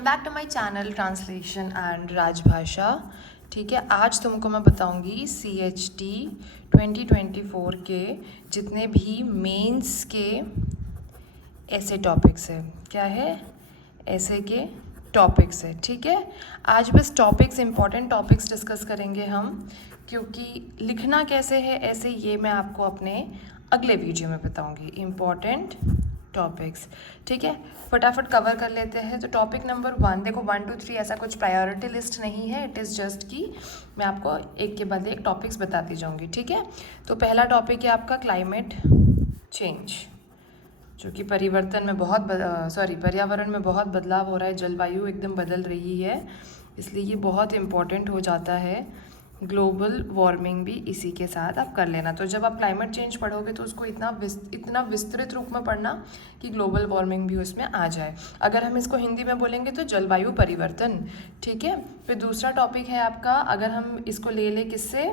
Welcome back to my channel translation and Rajbhasha. ठीक है, आज तुमको मैं बताऊंगी CHT 2024 के जितने भी मेंस के ऐसे टॉपिक्स है। क्या है? ऐसे के टॉपिक्स है। ठीक है, आज बस टॉपिक्स, इंपॉर्टेंट टॉपिक्स डिस्कस करेंगे हम, क्योंकि लिखना कैसे है ऐसे ये मैं आपको अपने अगले वीडियो में बताऊंगी। इम्पॉर्टेंट टॉपिक्स, ठीक है, फटाफट कवर कर लेते हैं। तो टॉपिक नंबर 1, देखो 1 2 3 ऐसा कुछ प्रायोरिटी लिस्ट नहीं है, इट इज़ जस्ट कि मैं आपको एक के बाद एक टॉपिक्स बताती जाऊंगी। ठीक है, तो पहला टॉपिक है आपका क्लाइमेट चेंज, जो कि परिवर्तन में पर्यावरण में बहुत बदलाव हो रहा है, जलवायु एकदम बदल रही है, इसलिए ये बहुत इम्पॉर्टेंट हो जाता है। ग्लोबल वार्मिंग भी इसी के साथ आप कर लेना। तो जब आप क्लाइमेट चेंज पढ़ोगे तो उसको इतना विस्तृत रूप में पढ़ना कि ग्लोबल वार्मिंग भी उसमें आ जाए। अगर हम इसको हिंदी में बोलेंगे तो जलवायु परिवर्तन। ठीक है, फिर दूसरा टॉपिक है आपका, अगर हम इसको ले लें किससे,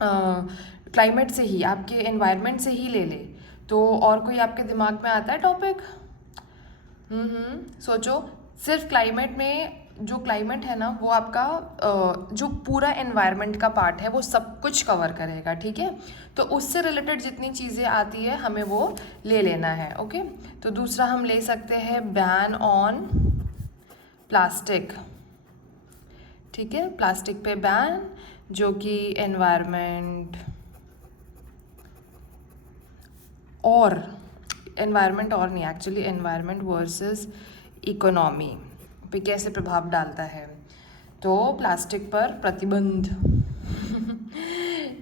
क्लाइमेट से ही, आपके एनवायरनमेंट से ही ले ले, तो और कोई आपके दिमाग में आता है टॉपिक? सोचो। सिर्फ क्लाइमेट में, जो क्लाइमेट है ना वो आपका जो पूरा एनवायरनमेंट का पार्ट है वो सब कुछ कवर करेगा। ठीक है, तो उससे रिलेटेड जितनी चीज़ें आती है हमें वो ले लेना है। ओके, तो दूसरा हम ले सकते हैं बैन ऑन प्लास्टिक। ठीक है, प्लास्टिक पे बैन, जो कि एनवायरनमेंट और नहीं, एक्चुअली एनवायरनमेंट वर्सेस इकोनॉमी पे कैसे प्रभाव डालता है। तो प्लास्टिक पर प्रतिबंध।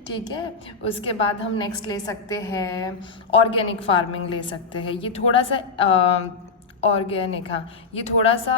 ठीक है, उसके बाद हम नेक्स्ट ले सकते हैं ऑर्गेनिक फार्मिंग ले सकते हैं। ये थोड़ा सा ऑर्गेनिक, हाँ, ये थोड़ा सा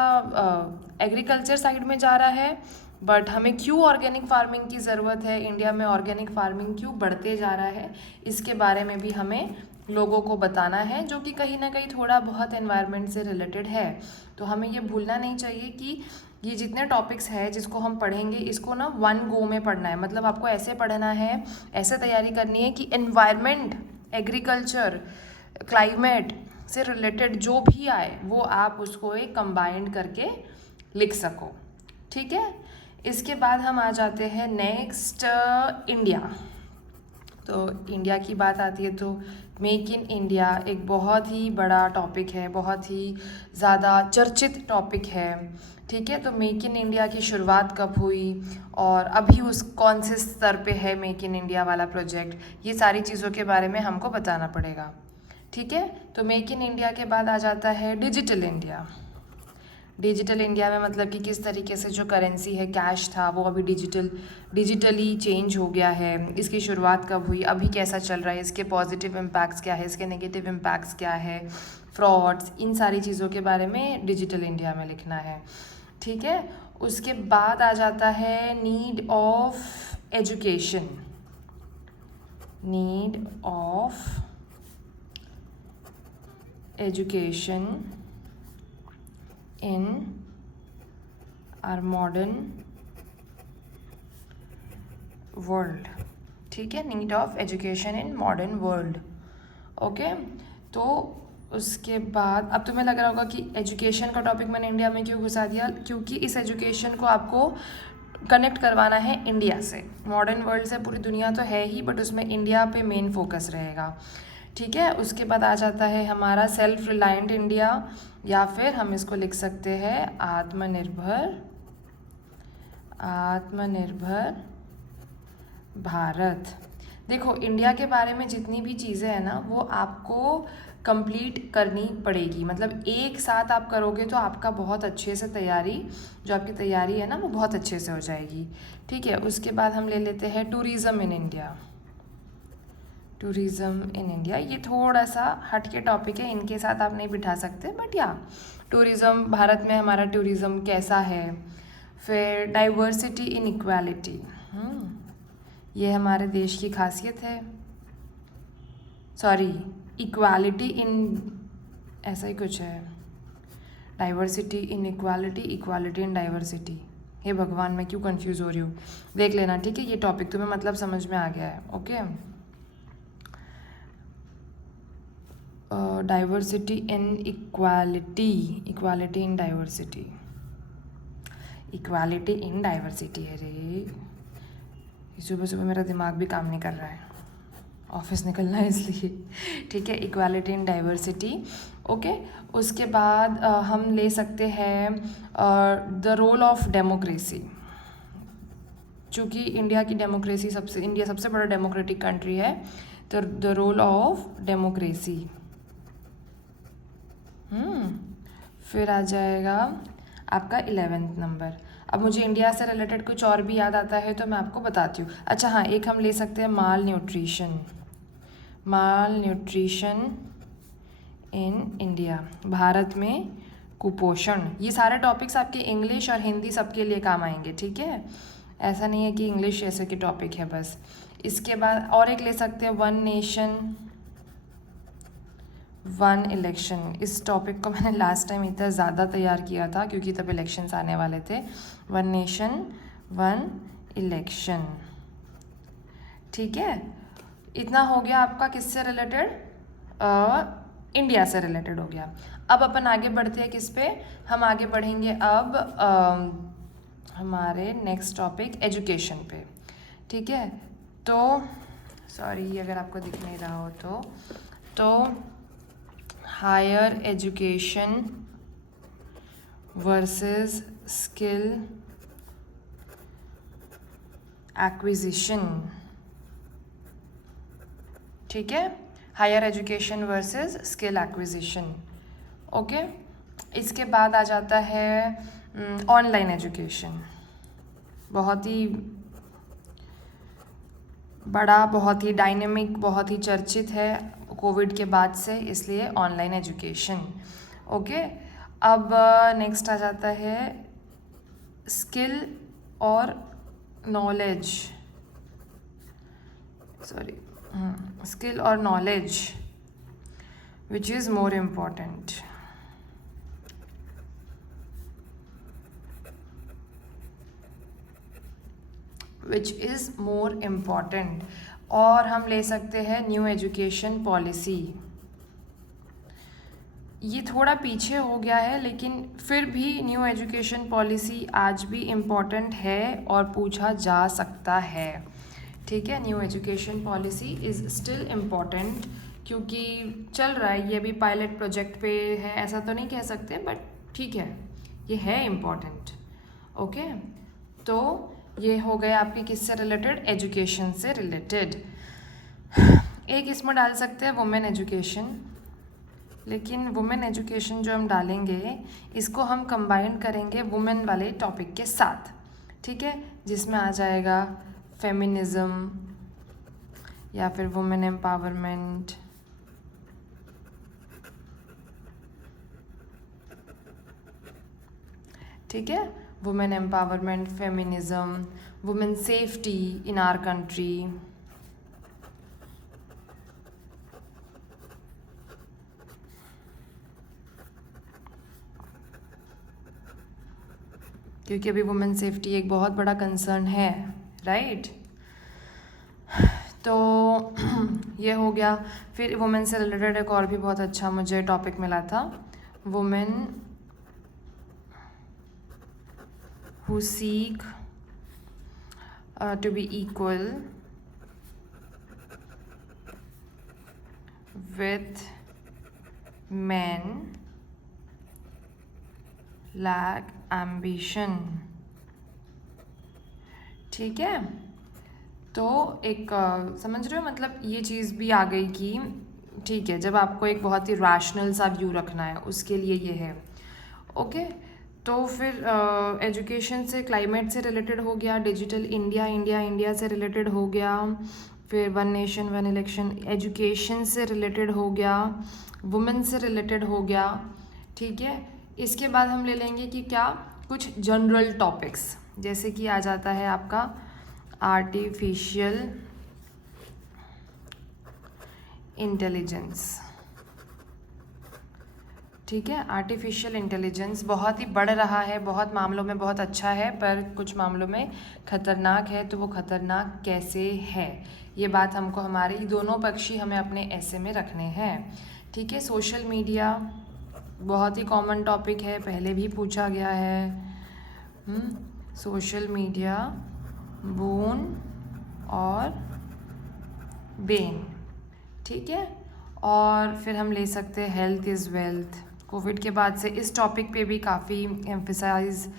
एग्रीकल्चर साइड में जा रहा है, बट हमें क्यों ऑर्गेनिक फार्मिंग की ज़रूरत है, इंडिया में ऑर्गेनिक फार्मिंग क्यों बढ़ते जा रहा है, इसके बारे में भी हमें लोगों को बताना है, जो कि कहीं ना कहीं थोड़ा बहुत एनवायरनमेंट से रिलेटेड है। तो हमें ये भूलना नहीं चाहिए कि ये जितने टॉपिक्स हैं जिसको हम पढ़ेंगे, इसको ना 1 गो में पढ़ना है। मतलब आपको ऐसे पढ़ना है, ऐसे तैयारी करनी है कि एनवायरनमेंट, एग्रीकल्चर, क्लाइमेट से रिलेटेड जो भी आए वो आप उसको एक कंबाइंड करके लिख सको। ठीक है, इसके बाद हम आ जाते हैं नेक्स्ट, इंडिया। तो इंडिया की बात आती है तो मेक इन इंडिया एक बहुत ही बड़ा टॉपिक है, बहुत ही ज़्यादा चर्चित टॉपिक है। ठीक है, तो मेक इन इंडिया की शुरुआत कब हुई और अभी उस कौन से स्तर पे है मेक इन इंडिया वाला प्रोजेक्ट, ये सारी चीज़ों के बारे में हमको बताना पड़ेगा। ठीक है, तो मेक इन इंडिया के बाद आ जाता है डिजिटल इंडिया। डिजिटल इंडिया में मतलब कि किस तरीके से जो करेंसी है, कैश था, वो अभी डिजिटली चेंज हो गया है। इसकी शुरुआत कब हुई, अभी कैसा चल रहा है, इसके पॉजिटिव इम्पैक्ट्स क्या है, इसके नेगेटिव इम्पैक्ट्स क्या है, फ्रॉड्स, इन सारी चीज़ों के बारे में डिजिटल इंडिया में लिखना है। ठीक है, उसके बाद आ जाता है need of education. Need of education in our modern world। ठीक है, need of education in modern world. Okay, तो उसके बाद अब तुम्हें लग रहा होगा कि एजुकेशन का टॉपिक मैंने इंडिया में क्यों घुसा दिया, क्योंकि इस एजुकेशन को आपको कनेक्ट करवाना है इंडिया से। मॉडर्न वर्ल्ड से पूरी दुनिया तो है ही, बट उसमें इंडिया पे मेन फोकस रहेगा। ठीक है, उसके बाद आ जाता है हमारा सेल्फ रिलायंट इंडिया, या फिर हम इसको लिख सकते हैं आत्मनिर्भर भारत। देखो, इंडिया के बारे में जितनी भी चीज़ें हैं ना वो आपको कंप्लीट करनी पड़ेगी। मतलब एक साथ आप करोगे तो आपका बहुत अच्छे से तैयारी, जो आपकी तैयारी है ना वो बहुत अच्छे से हो जाएगी। ठीक है, उसके बाद हम ले लेते हैं tourism in India. Tourism in India ये थोड़ा सा हट के टॉपिक है, इनके साथ आप नहीं बिठा सकते, बट या टूरिज़्म, भारत में हमारा टूरिज़्म कैसा है। फिर डाइवर्सिटी इन इक्वालिटी, ये हमारे देश की खासियत है। सॉरी, इक्वालिटी इन, ऐसा ही कुछ है, diversity in equality, equality in diversity. हे भगवान, मैं क्यों कंफ्यूज हो रही हूँ, देख लेना। ठीक है, ये टॉपिक तुम्हें मतलब समझ में आ गया है। Okay, diversity in equality, equality in diversity. Equality in diversity है रे, सुबह सुबह मेरा दिमाग भी काम नहीं कर रहा है, ऑफिस निकलना है इसलिए। ठीक है, इक्वालिटी इन डाइवर्सिटी। ओके, उसके बाद हम ले सकते हैं द रोल ऑफ डेमोक्रेसी। चूँकि इंडिया सबसे बड़ा डेमोक्रेटिक कंट्री है, तो द रोल ऑफ डेमोक्रेसी। फिर आ जाएगा आपका 11th नंबर। अब मुझे इंडिया से रिलेटेड कुछ और भी याद आता है तो मैं आपको बताती हूँ। अच्छा हाँ, एक हम ले सकते हैं माल न्यूट्रिशन इन इंडिया, भारत में कुपोषण। ये सारे टॉपिक्स आपके इंग्लिश और हिंदी सबके लिए काम आएंगे। ठीक है, ऐसा नहीं है कि इंग्लिश ऐसे की टॉपिक है बस। इसके बाद और एक ले सकते हैं वन नेशन वन इलेक्शन। इस टॉपिक को मैंने लास्ट टाइम इतना ज़्यादा तैयार किया था क्योंकि तब इलेक्शंस आने वाले थे। One nation one election. ठीक है, इतना हो गया आपका किससे रिलेटेड, इंडिया से रिलेटेड हो गया। अब अपन आगे बढ़ते हैं किस पे, हम आगे बढ़ेंगे अब हमारे नेक्स्ट टॉपिक एजुकेशन पे। ठीक है, तो सॉरी अगर आपको दिख नहीं रहा हो तो higher education versus skill acquisition. ठीक है, higher education versus skill acquisition. Okay, इसके बाद आ जाता है ऑनलाइन एजुकेशन। बहुत ही बड़ा, बहुत ही डायनेमिक, बहुत ही चर्चित है कोविड के बाद से, इसलिए ऑनलाइन एजुकेशन। ओके, अब नेक्स्ट आ जाता है स्किल और नॉलेज, स्किल और knowledge, which is more important. Which is more important. और हम ले सकते हैं न्यू एजुकेशन पॉलिसी। ये थोड़ा पीछे हो गया है लेकिन फिर भी न्यू एजुकेशन पॉलिसी आज भी इम्पॉर्टेंट है और पूछा जा सकता है। ठीक है, new education policy is still important क्योंकि चल रहा है, ये भी पायलट प्रोजेक्ट पे है, ऐसा तो नहीं कह सकते, बट ठीक है, ये है इम्पॉर्टेंट। ओके, तो ये हो गया आपकी किससे रिलेटेड, एजुकेशन से रिलेटेड। एक इसमें डाल सकते हैं वुमेन एजुकेशन, लेकिन वुमेन एजुकेशन जो हम डालेंगे इसको हम कंबाइन करेंगे वुमेन वाले टॉपिक के साथ। ठीक है, जिसमें आ जाएगा फेमिनिज्म या फिर वुमेन एम्पावरमेंट। ठीक है, women empowerment, feminism, women safety in our country. क्योंकि अभी वुमेन सेफ्टी एक बहुत बड़ा कंसर्न है, राइट। तो ये हो गया। फिर वुमेन से रिलेटेड एक और भी बहुत अच्छा मुझे टॉपिक मिला था, women who seek to be equal with men lack ambition। ठीक है, तो एक समझ रहे हो, मतलब ये चीज़ भी आ गई कि ठीक है, जब आपको एक बहुत ही रैशनल सा व्यू रखना है उसके लिए ये है। ओके, तो फिर एजुकेशन से, क्लाइमेट से रिलेटेड हो गया, डिजिटल इंडिया से रिलेटेड हो गया, फिर one nation one election education से रिलेटेड हो गया, वुमेन से रिलेटेड हो गया। ठीक है, इसके बाद हम ले लेंगे कि क्या कुछ जनरल टॉपिक्स, जैसे कि आ जाता है आपका आर्टिफिशियल इंटेलिजेंस। ठीक है, आर्टिफिशियल इंटेलिजेंस बहुत ही बढ़ रहा है, बहुत मामलों में बहुत अच्छा है, पर कुछ मामलों में ख़तरनाक है। तो वो ख़तरनाक कैसे है, ये बात हमको, हमारे दोनों पक्षी हमें अपने ऐसे में रखने हैं। ठीक है, सोशल मीडिया बहुत ही कॉमन टॉपिक है, पहले भी पूछा गया है। सोशल मीडिया बोन और बेन, ठीक है। और फिर हम ले सकते हैं हेल्थ इज़ वेल्थ। कोविड के बाद से इस टॉपिक पे भी काफ़ी एम्फिसाइज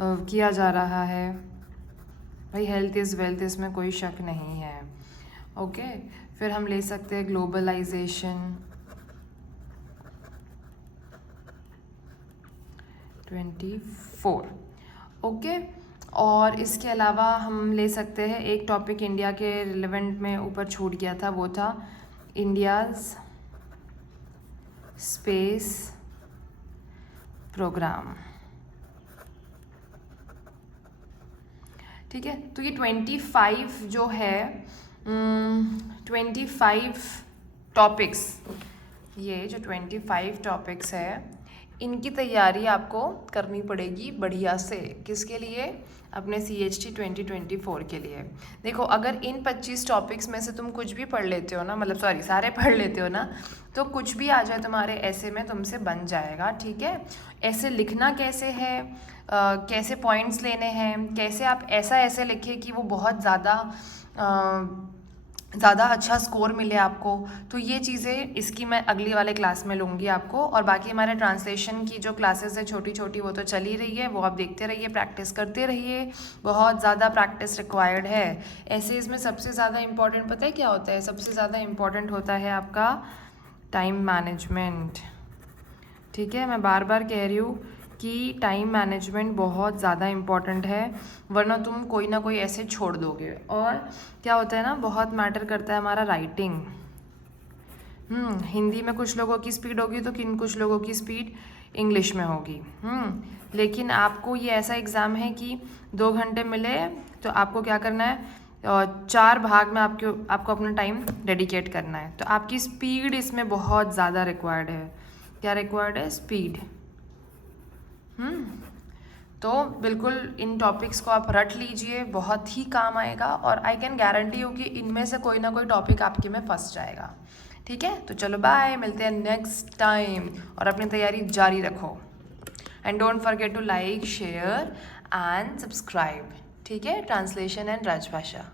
किया जा रहा है भाई, हेल्थ इज़ वेल्थ, इसमें कोई शक नहीं है। ओके, फिर हम ले सकते हैं ग्लोबलाइजेशन 24। ओके, और इसके अलावा हम ले सकते हैं एक टॉपिक इंडिया के रिलेवेंट में ऊपर छूट गया था, वो था इंडियाज़ स्पेस प्रोग्राम, ठीक है। तो ये 25 जो है 25 टॉपिक्स, ये जो 25 टॉपिक्स है इनकी तैयारी आपको करनी पड़ेगी बढ़िया से। किसके लिए? अपने CHT 2024 के लिए। देखो, अगर इन 25 टॉपिक्स में से तुम कुछ भी पढ़ लेते हो ना, मतलब सॉरी सारे पढ़ लेते हो ना, तो कुछ भी आ जाए तुम्हारे ऐसे में तुमसे बन जाएगा, ठीक है। ऐसे लिखना कैसे है, कैसे पॉइंट्स लेने हैं, कैसे आप ऐसे लिखें कि वो बहुत ज़्यादा अच्छा स्कोर मिले आपको, तो ये चीज़ें इसकी मैं अगली वाले क्लास में लूँगी आपको। और बाकी हमारे ट्रांसलेशन की जो क्लासेस है छोटी छोटी, वो तो चल ही रही है, वो आप देखते रहिए, प्रैक्टिस करते रहिए, बहुत ज़्यादा प्रैक्टिस रिक्वायर्ड है। ऐसे इसमें सबसे ज़्यादा इम्पॉर्टेंट पता है क्या होता है? सबसे ज़्यादा इम्पॉर्टेंट होता है आपका टाइम मैनेजमेंट, ठीक है। मैं बार बार कह रही हूँ कि टाइम मैनेजमेंट बहुत ज़्यादा इम्पॉर्टेंट है, वरना तुम कोई ना कोई ऐसे छोड़ दोगे। और क्या होता है ना, बहुत मैटर करता है हमारा राइटिंग। हिंदी में कुछ लोगों की स्पीड होगी तो कुछ लोगों की स्पीड इंग्लिश में होगी। लेकिन आपको ये ऐसा एग्ज़ाम है कि 2 घंटे मिले तो आपको क्या करना है, 4 भाग में आपको अपना टाइम डेडिकेट करना है। तो आपकी स्पीड इसमें बहुत ज़्यादा रिक्वायर्ड है। क्या रिक्वायर्ड है? स्पीड। तो बिल्कुल इन टॉपिक्स को आप रट लीजिए, बहुत ही काम आएगा। और आई कैन गारंटी यू कि इनमें से कोई ना कोई टॉपिक आपके में फंस जाएगा, ठीक है। तो चलो बाय, मिलते हैं नेक्स्ट टाइम, और अपनी तैयारी जारी रखो। And don't forget to like, share and subscribe, ठीक है। ट्रांसलेशन एंड राजभाषा।